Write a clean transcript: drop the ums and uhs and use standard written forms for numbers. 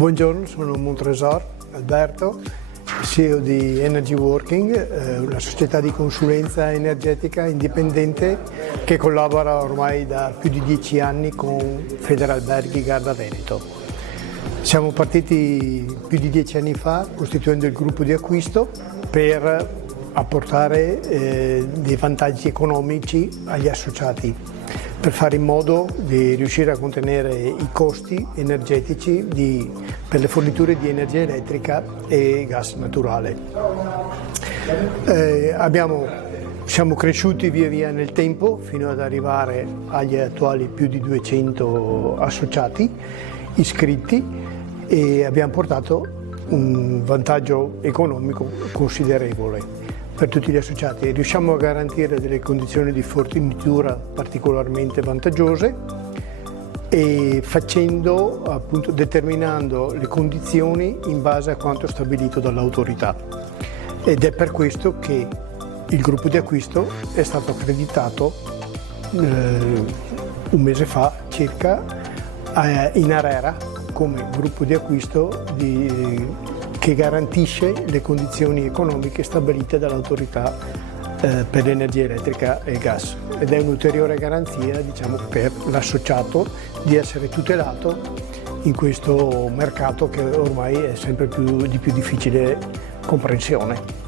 Buongiorno, sono Montresor Alberto, CEO di Energy Working, una società di consulenza energetica indipendente che collabora ormai da più di 10 anni con Federalberghi Garda Veneto. Siamo partiti più di 10 anni fa costituendo il gruppo di acquisto per apportare dei vantaggi economici agli associati, per fare in modo di riuscire a contenere i costi energetici per le forniture di energia elettrica e gas naturale. Siamo cresciuti via via nel tempo fino ad arrivare agli attuali più di 200 associati iscritti e abbiamo portato un vantaggio economico considerevole per tutti gli associati. Riusciamo a garantire delle condizioni di fornitura particolarmente vantaggiose e determinando le condizioni in base a quanto stabilito dall'autorità. Ed è per questo che il gruppo di acquisto è stato accreditato un mese fa circa in ARERA come gruppo di acquisto che garantisce le condizioni economiche stabilite dall'autorità per l'energia elettrica e il gas, ed è un'ulteriore garanzia, per l'associato di essere tutelato in questo mercato che ormai è sempre di più difficile comprensione.